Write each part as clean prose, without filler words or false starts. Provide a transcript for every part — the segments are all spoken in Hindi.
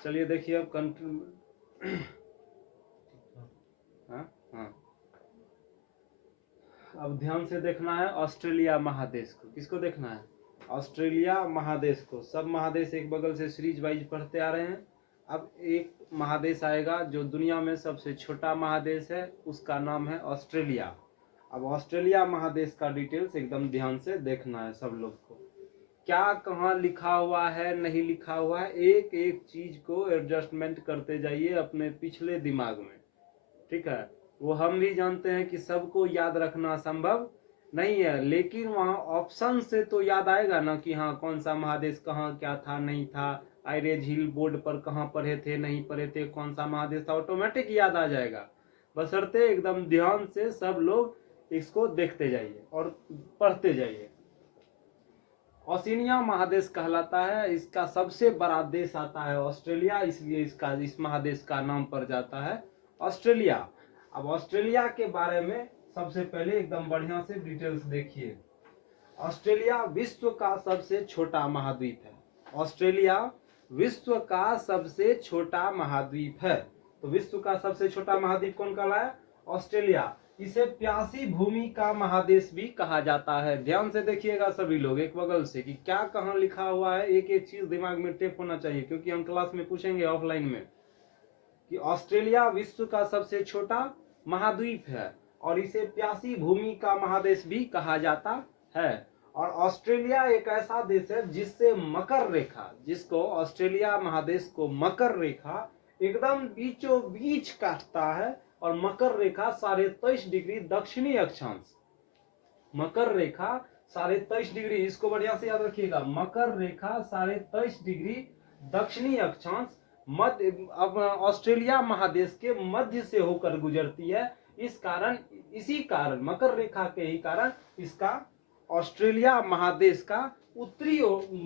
चलिए देखिए अब हाँ हाँ, अब ध्यान से देखना है ऑस्ट्रेलिया महादेश को। किसको देखना है? ऑस्ट्रेलिया महादेश को। सब महादेश एक बगल से सीरीज वाइज पढ़ते आ रहे हैं। अब एक महादेश आएगा जो दुनिया में सबसे छोटा महादेश है, उसका नाम है ऑस्ट्रेलिया। अब ऑस्ट्रेलिया महादेश का डिटेल्स एकदम ध्यान से देखना है सब लोग को। क्या कहाँ लिखा हुआ है, नहीं लिखा हुआ है, एक एक चीज को एडजस्टमेंट करते जाइए अपने पिछले दिमाग में, ठीक है। वो हम भी जानते हैं कि सबको याद रखना संभव नहीं है, लेकिन वहाँ ऑप्शन से तो याद आएगा ना कि हाँ कौन सा महादेश कहाँ क्या था नहीं था, आयरेज हिल बोर्ड पर कहाँ पढ़े थे नहीं पढ़े थे, कौन सा महादेश था, ऑटोमेटिक याद आ जाएगा। बशर्ते एकदम ध्यान से सब लोग इसको देखते जाइए और पढ़ते जाइए। ओशिनिया महादेश कहलाता है, इसका सबसे बड़ा देश आता है ऑस्ट्रेलिया, इसलिए इसका इस महादेश का नाम पड़ जाता है ऑस्ट्रेलिया। अब ऑस्ट्रेलिया के बारे में सबसे पहले एकदम बढ़िया से डिटेल्स देखिए। ऑस्ट्रेलिया विश्व का सबसे छोटा महाद्वीप है। ऑस्ट्रेलिया विश्व का सबसे छोटा महाद्वीप है। तो विश्व का सबसे छोटा महाद्वीप कौन कहलाया? ऑस्ट्रेलिया। इसे प्यासी भूमि का महादेश भी कहा जाता है। ध्यान से देखिएगा सभी लोग एक बगल से कि क्या कहाँ लिखा हुआ है, एक एक चीज दिमाग में टेप होना चाहिए, क्योंकि हम क्लास में पूछेंगे ऑफलाइन में कि ऑस्ट्रेलिया विश्व का सबसे छोटा महाद्वीप है और इसे प्यासी भूमि का महादेश भी कहा जाता है। और ऑस्ट्रेलिया एक ऐसा देश है जिससे मकर रेखा, जिसको ऑस्ट्रेलिया महादेश को मकर रेखा एकदम बीचों बीच काटता है, और मकर रेखा 23.5 डिग्री दक्षिणी अक्षांश, मकर रेखा 23.5 डिग्री, इसको बढ़िया से याद रखिएगा, मकर रेखा 23.5 डिग्री दक्षिणी अक्षांश मध्य अब ऑस्ट्रेलिया महादेश के मध्य से होकर गुजरती है। इसी कारण मकर रेखा के ही कारण इसका ऑस्ट्रेलिया महादेश का उत्तरी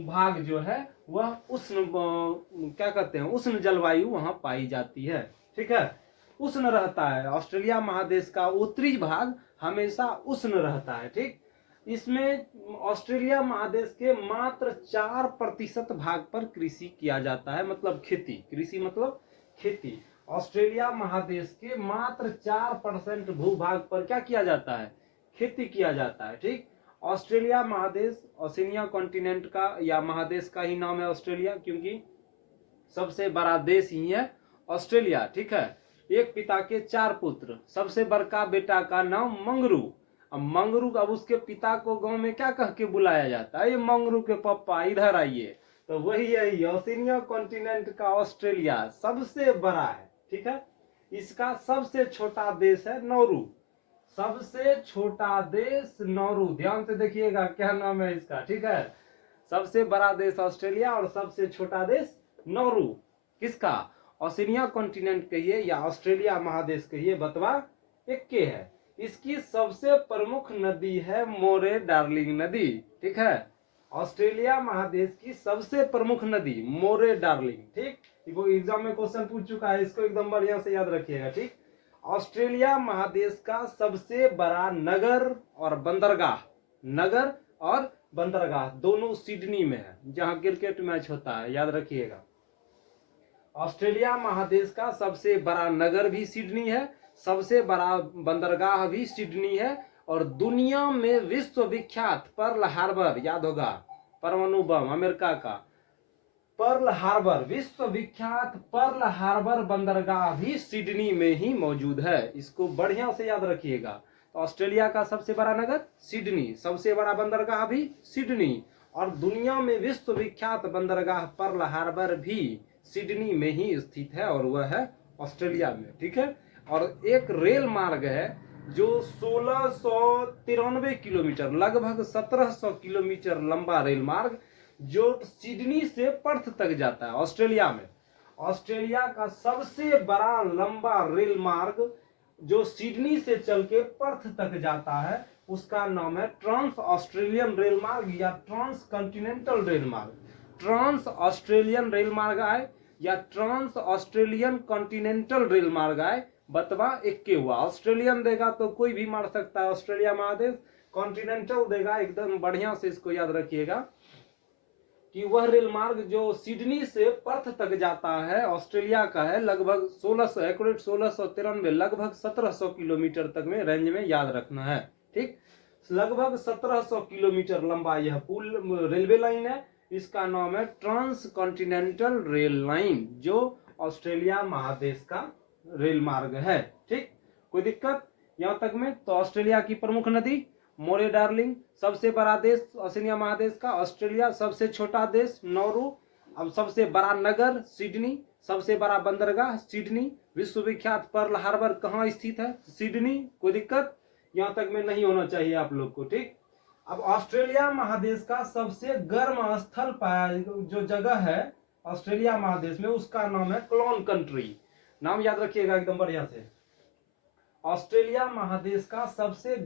भाग जो है वह उष्ण क्या कहते हैं उष्ण जलवायु वहां पाई जाती है, ठीक है, उष्ण रहता है। ऑस्ट्रेलिया महादेश का उत्तरी भाग हमेशा उष्ण रहता है, ठीक। इसमें ऑस्ट्रेलिया महादेश के मात्र 4% भाग पर कृषि किया जाता है, मतलब खेती, कृषि मतलब खेती। ऑस्ट्रेलिया महादेश के मात्र 4% भूभाग पर क्या किया जाता है? खेती किया जाता है, ठीक। ऑस्ट्रेलिया महादेश ओशिनिया कॉन्टिनेंट का या महादेश का ही नाम है ऑस्ट्रेलिया, क्योंकि सबसे बड़ा देश ही है ऑस्ट्रेलिया, ठीक है। एक पिता के 4 पुत्र, सबसे बड़का बेटा का नाम मंगरू। अब मंगरू, अब उसके पिता को गांव में क्या कह के बुलाया जाता है? ये मंगरू के पापा इधर आइए। तो वही है ओशिनिया कॉन्टिनेंट का ऑस्ट्रेलिया सबसे बड़ा है, ठीक है। इसका सबसे छोटा देश है नौरू, सबसे छोटा देश नौरू। ध्यान से देखिएगा क्या नाम है इसका, ठीक है। सबसे बड़ा देश ऑस्ट्रेलिया और सबसे छोटा देश नौरू। किसका? ओशिनिया कॉन्टिनेंट कहिए या ऑस्ट्रेलिया महादेश कहिए, बतवा एक के है। इसकी सबसे प्रमुख नदी है मोरे डार्लिंग नदी, ठीक है। ऑस्ट्रेलिया महादेश की सबसे प्रमुख नदी मोरे डार्लिंग, ठीक। वो एग्जाम में क्वेश्चन पूछ चुका है, इसको एकदम बढ़िया से याद रखिएगा, ठीक। ऑस्ट्रेलिया महादेश का सबसे बड़ा नगर और बंदरगाह, नगर और बंदरगाह दोनों सिडनी में है, जहां क्रिकेट मैच होता है, याद रखिएगा। ऑस्ट्रेलिया महादेश का सबसे बड़ा नगर भी सिडनी है, सबसे बड़ा बंदरगाह भी सिडनी है, और दुनिया में विश्व विख्यात पर्ल हार्बर, याद होगा परमाणु बम अमेरिका का पर्ल हार्बर, विश्व विख्यात पर्ल हार्बर बंदरगाह भी सिडनी में ही मौजूद है। इसको बढ़िया से याद रखिएगा। तो ऑस्ट्रेलिया का सबसे बड़ा नगर सिडनी, सबसे बड़ा बंदरगाह भी सिडनी, और दुनिया में विश्व विख्यात बंदरगाह पर्ल हार्बर भी सिडनी में ही स्थित है, और वह है ऑस्ट्रेलिया में, ठीक है। और एक रेल मार्ग है जो 1693 किलोमीटर, लगभग 1700 किलोमीटर लंबा रेल मार्ग, जो सिडनी से पर्थ तक जाता है ऑस्ट्रेलिया में। ऑस्ट्रेलिया का सबसे बड़ा लंबा रेल मार्ग जो सिडनी से चल के पर्थ तक जाता है, उसका नाम है ट्रांस ऑस्ट्रेलियन रेल मार्ग या ट्रांस कॉन्टिनेंटल रेल मार्ग। ट्रांस ऑस्ट्रेलियन रेल मार्ग आए या ट्रांस ऑस्ट्रेलियन कॉन्टिनेंटल रेल मार्ग आए, बतवा एक के हुआ। ऑस्ट्रेलियन देगा तो कोई भी मार सकता है ऑस्ट्रेलिया महादेश, कॉन्टिनेंटल देगा एकदम बढ़िया से इसको याद रखिएगा कि वह रेल मार्ग जो सिडनी से पर्थ तक जाता है ऑस्ट्रेलिया का है, लगभग 1693, लगभग 1700 किलोमीटर तक में रेंज में याद रखना है। ठीक, लगभग 1700 किलोमीटर लंबा यह पुल रेलवे लाइन है। इसका नाम है ट्रांस कॉन्टिनेंटल रेल लाइन, जो ऑस्ट्रेलिया महादेश का रेल मार्ग है। ठीक, कोई दिक्कत यहाँ तक में? तो ऑस्ट्रेलिया की प्रमुख नदी मोरे डार्लिंग, सबसे बड़ा देश ओशिनिया महादेश का ऑस्ट्रेलिया, सबसे छोटा देश नौरू, अब सबसे बड़ा नगर सिडनी, सबसे बड़ा बंदरगाह सिडनी, विश्वविख्यात पर्ल हार्बर कहाँ स्थित है? सिडनी। कोई दिक्कत यहाँ तक में नहीं होना चाहिए आप लोग को। ठीक, अब ऑस्ट्रेलिया महादेश का सबसे गर्म स्थल पाया जो जगह है ऑस्ट्रेलिया महादेश में, उसका नाम है क्लोन कंट्री। नाम याद रखिएगा एकदम बढ़िया से। ऑस्ट्रेलिया महादेश का सबसे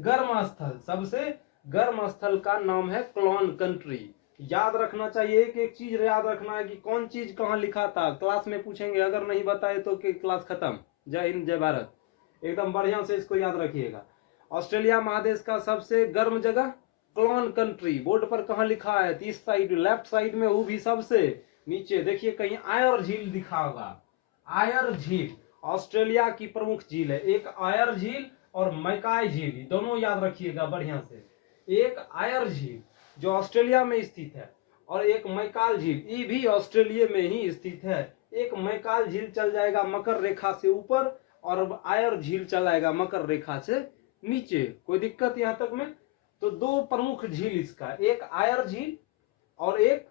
गर्म स्थल का नाम है क्लोन कंट्री। याद रखना चाहिए कि एक चीज याद रखना है कि कौन चीज कहाँ लिखा था, क्लास में पूछेंगे, अगर नहीं बताए तो क्लास खत्म। जय हिंद, जय भारत। एकदम बढ़िया से इसको याद रखिएगा। ऑस्ट्रेलिया महादेश का सबसे गर्म जगह क्लोन कंट्री। बोर्ड पर कहाँ लिखा है? इस साइड लेफ्ट साइड में, वो भी सबसे नीचे देखिए कहीं आयर झील दिखा होगा। आयर झील ऑस्ट्रेलिया की प्रमुख झील है। एक आयर झील और मैकाय झील, दोनों याद रखिएगा बढ़िया से। एक आयर झील जो ऑस्ट्रेलिया में स्थित है और एक मैकाल झील, ये भी ऑस्ट्रेलिया में ही स्थित है। एक मैकाल झील चल जाएगा मकर रेखा से ऊपर और आयर झील चल जाएगा मकर रेखा से नीचे। कोई दिक्कत यहाँ तक में? तो दो प्रमुख झील इसका, एक आयर झील और एक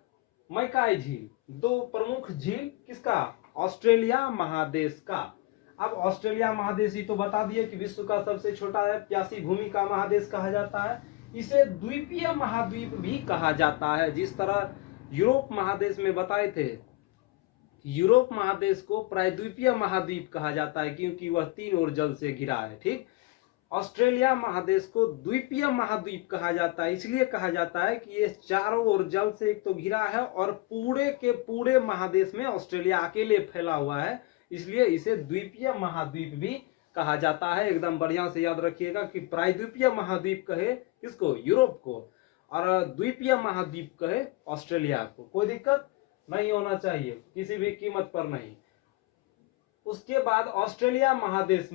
मैकाय झील, दो प्रमुख झील किसका? ऑस्ट्रेलिया महादेश का। अब ऑस्ट्रेलिया महादेश ही तो बता दिए कि विश्व का सबसे छोटा है, प्यासी भूमि का महादेश कहा जाता है। इसे द्वीपीय महाद्वीप भी कहा जाता है। जिस तरह यूरोप महादेश में बताए थे, यूरोप महादेश को प्रायद्वीपीय महाद्वीप कहा जाता है क्योंकि वह 3 ओर जल से घिरा है। ठीक, ऑस्ट्रेलिया महादेश को द्वीपीय महाद्वीप कहा जाता है। इसलिए कहा जाता है कि ये चारों ओर जल से एक तो घिरा है और पूरे के पूरे महादेश में ऑस्ट्रेलिया अकेले फैला हुआ है, इसलिए इसे द्वीपीय महाद्वीप भी कहा जाता है। एकदम बढ़िया से याद रखिएगा कि प्रायद्वीपीय महाद्वीप कहे किसको? यूरोप को, और द्वीपीय महाद्वीप कहे ऑस्ट्रेलिया को। कोई दिक्कत नहीं होना चाहिए किसी भी कीमत पर नहीं। उसके बाद ऑस्ट्रेलिया महादेश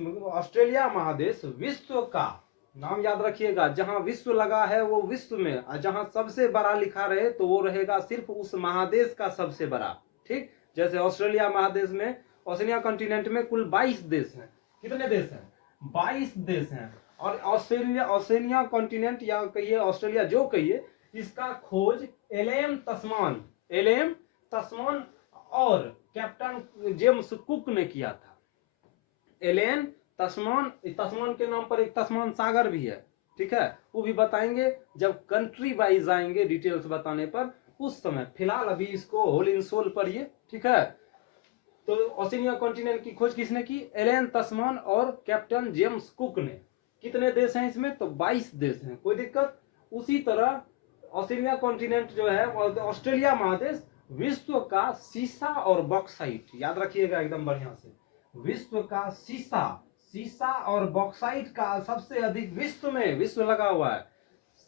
विश्व का, नाम याद रखिएगा, जहां विश्व लगा है वो विश्व में, और जहां सबसे बड़ा लिखा रहे तो वो रहेगा सिर्फ उस महादेश का सबसे बड़ा। ठीक, जैसे ऑस्ट्रेलिया महादेश में, ऑस्ट्रेलिया कॉन्टिनेंट में कुल 22 देश हैं। कितने देश हैं? 22 देश हैं। और ऑस्ट्रेलिया कॉन्टिनेंट या कहिए ऑस्ट्रेलिया जो कहिए, इसका खोज एलएम तस्मान और कैप्टन जेम्स कुक ने किया था। एलेन तस्मान के नाम पर एक तस्मान सागर भी है। ठीक है, वो भी बताएंगे जब कंट्री वाइज आएंगे डिटेल्स बताने पर, उस समय। फिलहाल अभी इसको होल इन सोल पढ़िए। ठीक है, तो ओशिनिया कॉन्टिनेंट की खोज किसने की? एलेन तस्मान और कैप्टन जेम्स कुक ने। कितने देश हैं इसमें? तो 22 देश हैं। कोई दिक्कत? उसी तरह ऑस्ट्रेलिया कॉन्टिनेंट जो है, ऑस्ट्रेलिया महादेश विश्व का सीसा और बॉक्साइट, याद रखिएगा एकदम बढ़िया से, विश्व का सीसा और बॉक्साइट का सबसे अधिक विश्व लगा हुआ है।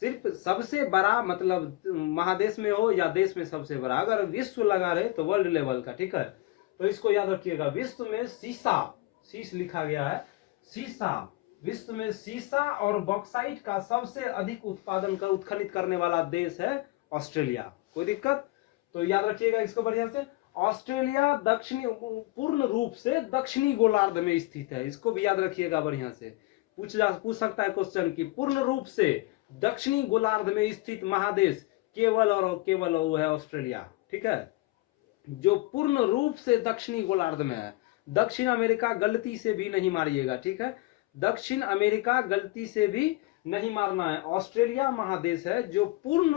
सिर्फ सबसे बड़ा मतलब महादेश में हो या देश में सबसे बड़ा, अगर विश्व लगा रहे तो वर्ल्ड लेवल का। ठीक है, तो इसको याद रखिएगा। विश्व में शीश लिखा गया है, सीसा। विश्व में सीसा और बॉक्साइट का सबसे अधिक उत्खनन करने वाला देश है ऑस्ट्रेलिया। कोई दिक्कत? तो याद रखिएगा इसको बढ़िया से। ऑस्ट्रेलिया पूर्ण रूप से दक्षिणी गोलार्ध में स्थित है। इसको भी याद रखिएगा बढ़िया से। पूछ सकता है क्वेश्चन कि पूर्ण रूप से दक्षिणी गोलार्ध में स्थित महादेश केवल और केवल वो है ऑस्ट्रेलिया। ठीक है, जो पूर्ण रूप से दक्षिणी गोलार्ध में है। दक्षिण अमेरिका गलती से भी नहीं मारिएगा। ठीक है, दक्षिण अमेरिका गलती से भी नहीं मारना है। ऑस्ट्रेलिया महादेश है जो पूर्ण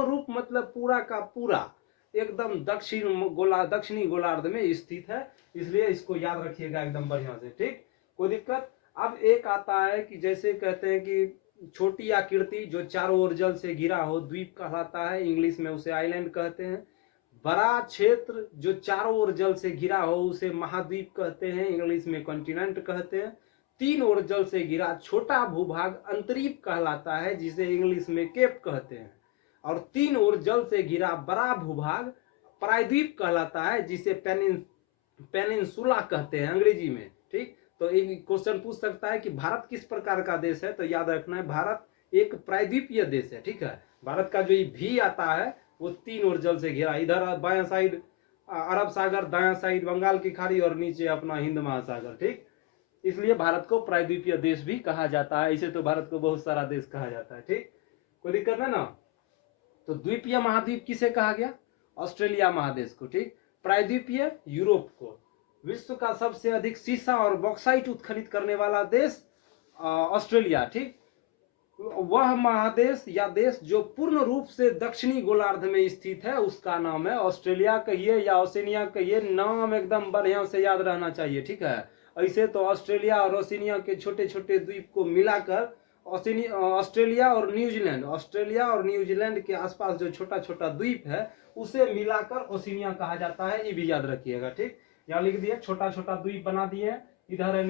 रूप मतलब पूरा का पूरा एकदम दक्षिणी गोलार्ध में स्थित है, इसलिए इसको याद रखिएगा एकदम बढ़िया से। ठीक, कोई दिक्कत? अब एक आता है कि जैसे कहते हैं कि छोटी आकृति जो चारों ओर जल से घिरा हो, द्वीप कहलाता है, इंग्लिश में उसे आइलैंड कहते हैं। बड़ा क्षेत्र जो चारों ओर जल से घिरा हो उसे महाद्वीप कहते हैं, इंग्लिश में कॉन्टिनेंट कहते हैं। 3 ओर जल से घिरा छोटा भूभाग अंतरीप कहलाता है, जिसे इंग्लिश में केप कहते हैं। और 3 ओर जल से घिरा बड़ा भूभाग प्रायद्वीप कहलाता है, जिसे पेनिनसुला कहते हैं अंग्रेजी में। ठीक, तो एक क्वेश्चन पूछ सकता है कि भारत किस प्रकार का देश है, तो याद रखना है भारत एक प्रायद्वीपीय देश है। ठीक है, भारत का जो भी आता है वो 3 ओर जल से घिरा, इधर बायां साइड अरब सागर, दायां साइड बंगाल की खाड़ी और नीचे अपना हिंद महासागर। ठीक, इसलिए भारत को प्रायद्वीपीय देश भी कहा जाता है। इसे तो भारत को बहुत सारा देश कहा जाता है। ठीक, कोई दिक्कत है ना। तो द्वीपीय महाद्वीप किसे कहा गया? ऑस्ट्रेलिया महादेश को। ठीक, प्रायद्वीपीय यूरोप को। विश्व का सबसे अधिक सीसा और बॉक्साइट उत्खनित करने वाला देश ऑस्ट्रेलिया। ठीक, वह महादेश या देश जो पूर्ण रूप से दक्षिणी गोलार्ध में स्थित है उसका नाम है ऑस्ट्रेलिया कहिए या ओशिनिया कहिए, नाम एकदम बढ़िया से याद रहना चाहिए। ठीक है, ऐसे तो ऑस्ट्रेलिया और ओशिनिया के छोटे छोटे द्वीप को मिलाकर ऑस्ट्रेलिया और न्यूजीलैंड के आसपास जो छोटा छोटा द्वीप है उसे मिलाकर ओशिनिया कहा जाता है, ये भी याद रखिएगा। ठीक, यहाँ लिख दिए छोटा छोटा द्वीप बना दिए। इधर है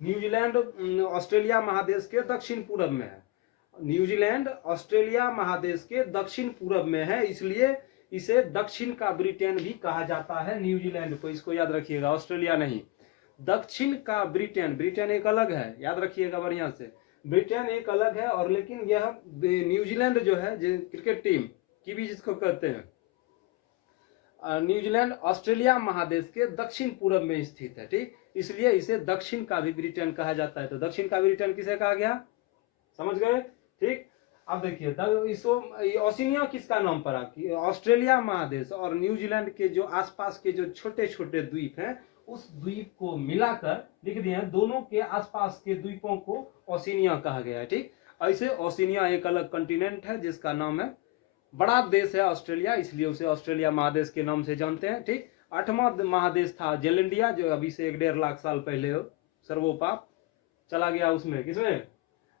न्यूजीलैंड ऑस्ट्रेलिया महादेश के दक्षिण पूर्व में है। न्यूजीलैंड ऑस्ट्रेलिया महादेश के दक्षिण पूर्व में है, इसलिए इसे दक्षिण का ब्रिटेन भी कहा जाता है न्यूजीलैंड को। इसको याद रखिएगा, ऑस्ट्रेलिया नहीं, दक्षिण का ब्रिटेन। ब्रिटेन एक अलग है, याद रखिएगा बढ़िया से, ब्रिटेन एक अलग है। और लेकिन यह न्यूजीलैंड जो है, जो क्रिकेट टीम की भी जिसको कहते हैं, न्यूजीलैंड ऑस्ट्रेलिया महादेश के दक्षिण पूर्व में स्थित है। ठीक, इसलिए इसे दक्षिण का भी ब्रिटेन कहा जाता है। तो दक्षिण का ब्रिटेन किसे कहा गया, समझ गए। ठीक, अब देखिए ओशिनिया किसका नाम पड़ा कि ऑस्ट्रेलिया महादेश और न्यूजीलैंड के जो आसपास के जो छोटे छोटे द्वीप हैं उस द्वीप को मिलाकर लिख दिए हैं, दोनों के आसपास के द्वीपों को ओशिनिया कहा गया है। ठीक, ऐसे ओशिनिया एक अलग कॉन्टिनेंट है जिसका नाम है, बड़ा देश है ऑस्ट्रेलिया, इसलिए उसे ऑस्ट्रेलिया महादेश के नाम से जानते हैं। ठीक, 8वां महादेश था जेलैंडिया, जो अभी से 1.5 लाख साल पहले सर्वोपाप चला गया उसमें, किसमें,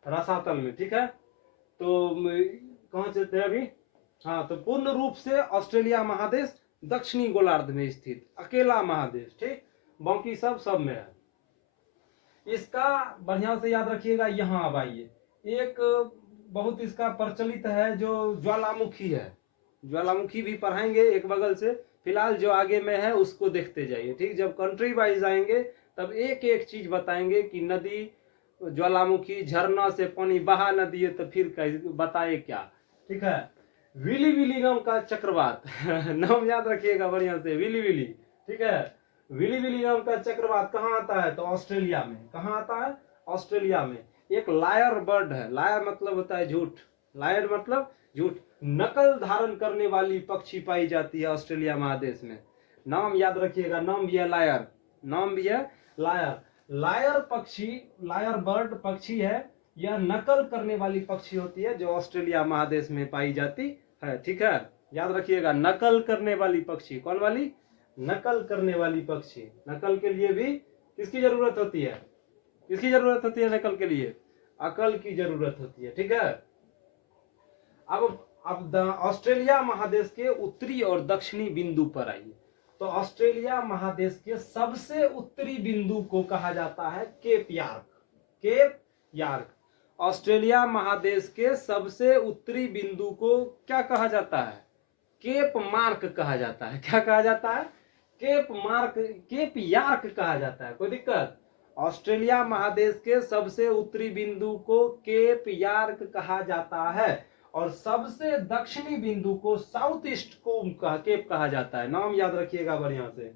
रसातल में। ठीक है, तो कहाँ चलते हैं अभी, हाँ, तो पूर्ण रूप से ऑस्ट्रेलिया महादेश दक्षिणी गोलार्ध में स्थित अकेला महादेश। ठीक, बाकी सब में है। इसका बढ़िया से याद रखिएगा। यहाँ अब आइए, एक बहुत इसका प्रचलित है जो ज्वालामुखी है, ज्वालामुखी भी पढ़ाएंगे एक बगल से, फिलहाल जो आगे में है उसको देखते जाइए। ठीक, जब कंट्री वाइज आएंगे तब एक एक चीज बताएंगे कि नदी, ज्वालामुखी, झरना से पानी बहा न दिए तो फिर बताए क्या। ठीक है, विली विली नाम का चक्रवात नाम याद रखिएगा बढ़िया से, विली विली। ठीक है, विली विली नाम का चक्रवात कहाँ आता है, तो ऑस्ट्रेलिया में। कहाँ आता है, ऑस्ट्रेलिया में। एक लायर बर्ड है, लायर मतलब होता है झूठ, लायर मतलब झूठ, नकल धारण करने वाली पक्षी पाई जाती है ऑस्ट्रेलिया महादेश में। नाम याद रखिएगा, नाम भी है लायर, नाम भी है लायर। लायर पक्षी, लायर बर्ड पक्षी है, यह नकल करने वाली पक्षी होती है जो ऑस्ट्रेलिया महादेश में पाई जाती है। ठीक है, याद रखिएगा, नकल करने वाली पक्षी, कौन वाली, नकल करने वाली पक्षी। नकल के लिए भी किसकी जरूरत होती है, किसकी जरूरत होती है नकल के लिए, अकल की जरूरत होती है। ठीक है, अब ऑस्ट्रेलिया महादेश के उत्तरी और दक्षिणी बिंदु पर आइए। तो ऑस्ट्रेलिया महादेश के सबसे उत्तरी बिंदु को कहा जाता है Cape York, Cape York. Australia महादेश के सबसे उत्तरी बिंदु को क्या कहा जाता है, केप मार्क कहा जाता है। क्या कहा जाता है, केप मार्क, केप यार्क कहा जाता है। कोई दिक्कत, ऑस्ट्रेलिया महादेश के सबसे उत्तरी बिंदु को केप यार्क कहा जाता है और सबसे दक्षिणी बिंदु को साउथ ईस्ट को केप कहा जाता है। नाम याद रखिएगा बढ़िया से,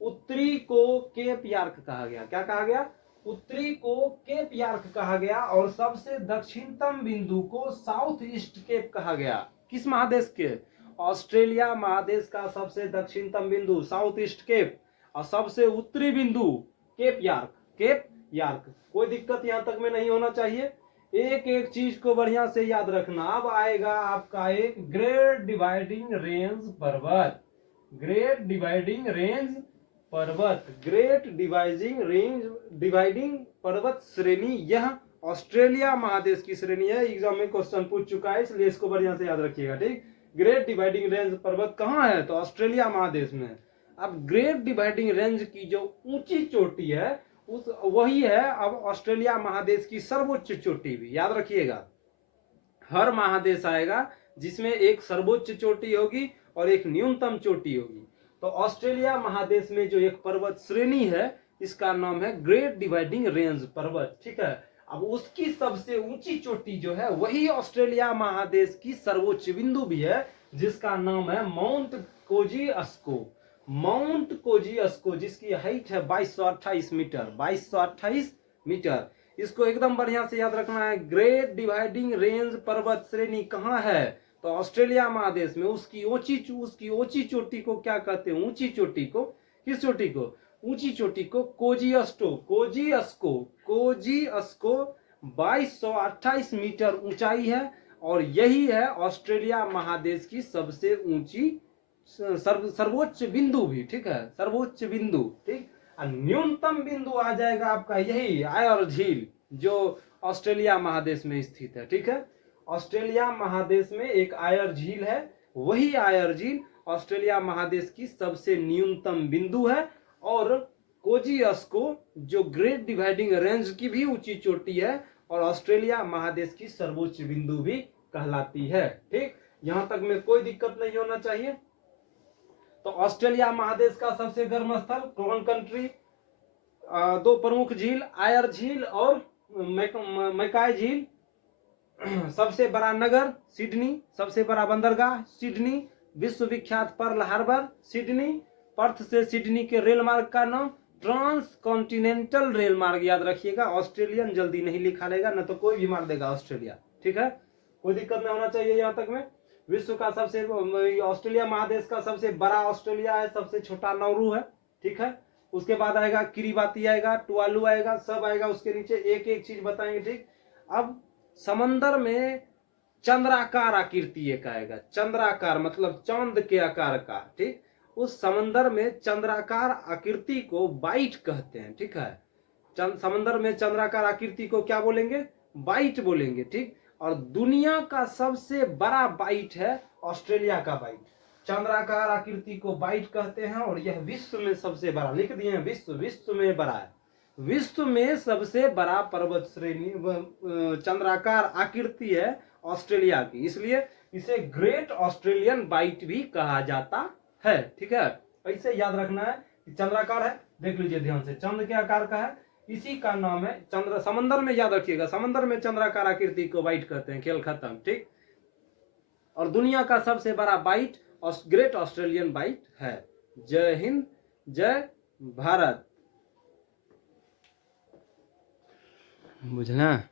उत्तरी को केप यार्क कहा गया। क्या कहा गया, उत्तरी को केप यार्क कहा गया और सबसे दक्षिणतम बिंदु को साउथ ईस्ट केप कहा गया। किस महादेश के, ऑस्ट्रेलिया महादेश का सबसे दक्षिणतम बिंदु साउथ ईस्ट केप और सबसे उत्तरी बिंदु केप यार्क, केप यार्क। कोई दिक्कत यहां तक में नहीं होना चाहिए, एक एक चीज को बढ़िया से याद रखना। अब आएगा आपका एक ग्रेट डिवाइडिंग रेंज पर्वत, ग्रेट डिवाइडिंग रेंज पर्वत, ग्रेट डिवाइडिंग पर्वत श्रेणी। यह ऑस्ट्रेलिया महादेश की श्रेणी है, एग्जाम में क्वेश्चन पूछ चुका है, इसलिए इसको बढ़िया से याद रखिएगा। ठीक, ग्रेट डिवाइडिंग रेंज पर्वत कहाँ है, तो ऑस्ट्रेलिया महादेश में। अब ग्रेट डिवाइडिंग रेंज की जो ऊंची चोटी है उस वही है अब ऑस्ट्रेलिया महादेश की सर्वोच्च चोटी भी। याद रखिएगा, हर महादेश आएगा जिसमें एक सर्वोच्च चोटी होगी और एक न्यूनतम चोटी होगी। तो ऑस्ट्रेलिया महादेश में जो एक पर्वत श्रेणी है इसका नाम है ग्रेट डिवाइडिंग रेंज पर्वत, ठीक है। अब उसकी सबसे ऊंची चोटी जो है वही ऑस्ट्रेलिया महादेश की सर्वोच्च बिंदु भी है, जिसका नाम है माउंट कोजियास्को। माउंट कोजियास्को जिसकी हाइट है 2228 मीटर, 2228 मीटर। इसको एकदम बढ़िया से याद रखना है। ग्रेट डिवाइडिंग रेंज पर्वत श्रेणी कहाँ है? तो ऑस्ट्रेलिया महादेश में। उसकी ऊंची चोटी को क्या कहते हैं? ऊंची चोटी को, किस चोटी को? ऊंची चोटी को कोजियास्को 2228 मीटर ऊंचाई है और यही है ऑस्ट्रेलिया महादेश की सबसे ऊंची सर्वोच्च बिंदु भी, ठीक है, सर्वोच्च बिंदु, ठीक। न्यूनतम बिंदु आ जाएगा आपका यही आयर झील जो ऑस्ट्रेलिया महादेश में स्थित है, ठीक है। ऑस्ट्रेलिया महादेश में एक आयर झील है, वही आयर झील ऑस्ट्रेलिया महादेश की सबसे न्यूनतम बिंदु है। और कोजियास्को जो ग्रेट डिवाइडिंग रेंज की भी ऊंची चोटी है और ऑस्ट्रेलिया महादेश की सर्वोच्च बिंदु भी कहलाती है, ठीक। यहां तक में कोई दिक्कत नहीं होना चाहिए। तो ऑस्ट्रेलिया महादेश का सबसे गर्म स्थल क्रोन कंट्री, दो प्रमुख झील आयर झील और मैकाय झील। सबसे बड़ा नगर सिडनी, सबसे बड़ा बंदरगाह सिडनी, विश्व विख्यात पर्ल हार्बर सिडनी। पर्थ से सिडनी के रेल मार्ग का नाम ट्रांस कॉन्टिनेंटल रेल मार्ग, याद रखिएगा। ऑस्ट्रेलियन जल्दी नहीं लिखा लेगा, न तो कोई भी मार देगा ऑस्ट्रेलिया, ठीक है। कोई दिक्कत नहीं होना चाहिए यहाँ तक में। विश्व का सबसे, ऑस्ट्रेलिया महादेश का सबसे बड़ा ऑस्ट्रेलिया है, सबसे छोटा नाउरू है, ठीक है। उसके बाद आएगा किरीबाती, आएगा टुवालू, आएगा सब आएगा उसके नीचे, एक एक चीज बताएंगे, ठीक। अब समंदर में चंद्राकार आकृति एक आएगा, चंद्राकार मतलब चांद के आकार का, ठीक। उस समंदर में चंद्राकार आकृति को बाइट कहते हैं, ठीक है। समंदर में चंद्राकार आकृति को क्या बोलेंगे? बाइट बोलेंगे, ठीक। और दुनिया का सबसे बड़ा बाइट है ऑस्ट्रेलिया का बाइट। चंद्राकार आकृति को बाइट कहते हैं और यह विश्व में सबसे बड़ा, लिख दिए हैं विश्व में बड़ा है। विश्व में सबसे बड़ा पर्वत श्रेणी चंद्राकार आकृति है ऑस्ट्रेलिया की, इसलिए इसे ग्रेट ऑस्ट्रेलियन बाइट भी कहा जाता है, ठीक है। ऐसे याद रखना है कि चंद्राकार है, देख लीजिए ध्यान से, चंद्र के आकार का है, इसी का नाम है चंद्र। समंदर में याद रखिएगा, समंदर में चंद्राकार आकृति को बाइट कहते हैं, खेल खत्म, ठीक। और दुनिया का सबसे बड़ा बाइट ग्रेट ऑस्ट्रेलियन बाइट है। जय हिंद, जय भारत। बुझना।